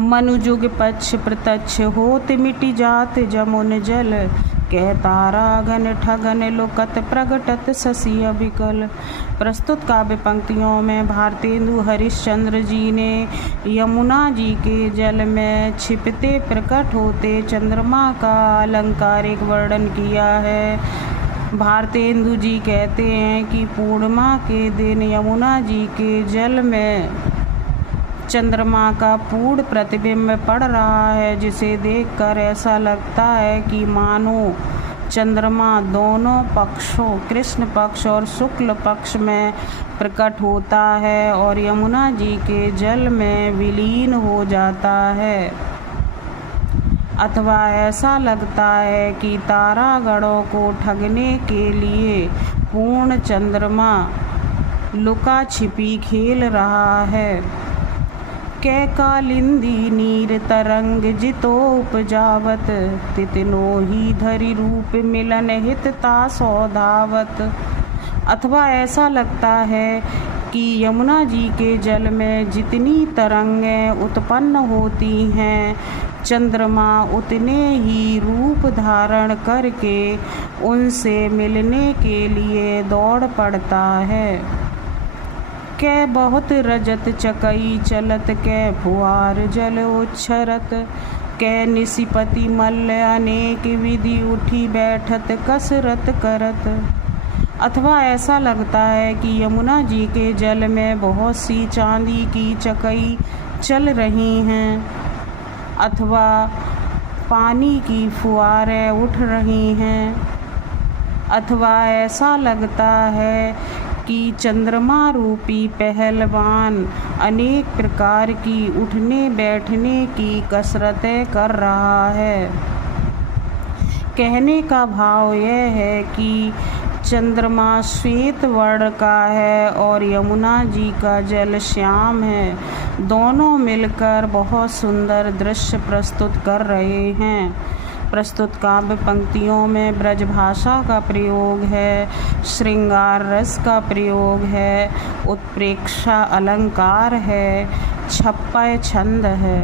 मनुजुग पक्ष प्रत्यक्ष होत मिटि जात जमुन जल। कह तारा घन ठगन लोकत प्रगटत शशि अविकल। प्रस्तुत काव्य पंक्तियों में भारतेंदु हरिश्चंद्र जी ने यमुना जी के जल में छिपते प्रकट होते चंद्रमा का अलंकारिक वर्णन किया है। भारतेंदु जी कहते हैं कि पूर्णिमा के दिन यमुना जी के जल में चंद्रमा का पूर्ण प्रतिबिंब पड़ रहा है, जिसे देखकर ऐसा लगता है कि मानो चंद्रमा दोनों पक्षों कृष्ण पक्ष और शुक्ल पक्ष में प्रकट होता है और यमुना जी के जल में विलीन हो जाता है। अथवा ऐसा लगता है कि तारागणों को ठगने के लिए पूर्ण चंद्रमा लुका छिपी खेल रहा है। कै कालिंदी नीर तरंग जितो उपजावत। तितनो ही धरि रूप मिलन हित तासो धावत। अथवा ऐसा लगता है कि यमुना जी के जल में जितनी तरंगें उत्पन्न होती हैं, चंद्रमा उतने ही रूप धारण करके उनसे मिलने के लिए दौड़ पड़ता है। कै बहुत रजत चकई चलत, कै फुआर जल उच्छरत। कै निशिपति मल्ल अनेक विधि उठी बैठत कसरत करत। अथवा ऐसा लगता है कि यमुना जी के जल में बहुत सी चांदी की चकई चल रही हैं अथवा पानी की फुआरें उठ रही हैं। अथवा ऐसा लगता है कि चंद्रमा रूपी पहलवान अनेक प्रकार की उठने बैठने की कसरतें कर रहा है। कहने का भाव यह है कि चंद्रमा श्वेत वर्ण का है और यमुना जी का जल श्याम है। दोनों मिलकर बहुत सुंदर दृश्य प्रस्तुत कर रहे हैं। प्रस्तुत काव्य पंक्तियों में ब्रजभाषा का प्रयोग है, श्रृंगार रस का प्रयोग है, उत्प्रेक्षा अलंकार है, छप्पय छंद है।